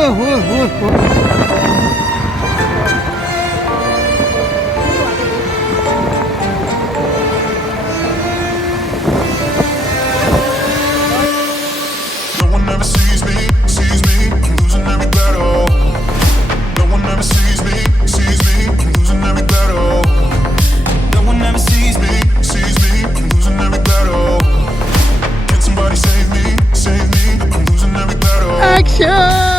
No one ever sees me, I'm losing every battle. No one ever sees me, I'm losing every battle. No one ever sees me, I'm losing every battle. Can somebody save me, I'm losing every battle. Action!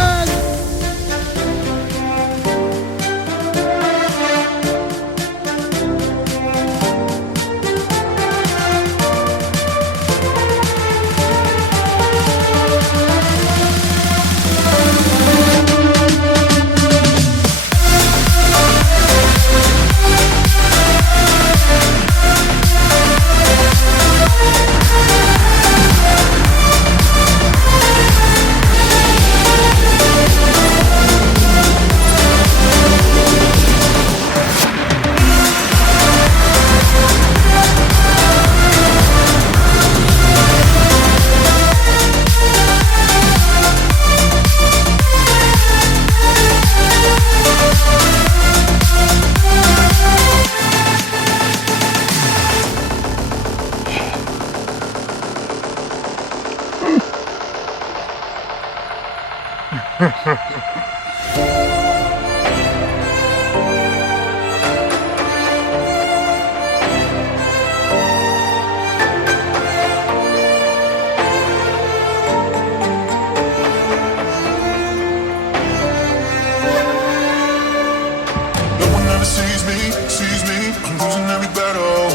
Sees me, I'm losing every battle.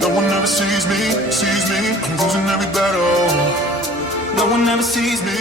No one ever sees me, I'm losing every battle. No one ever sees me,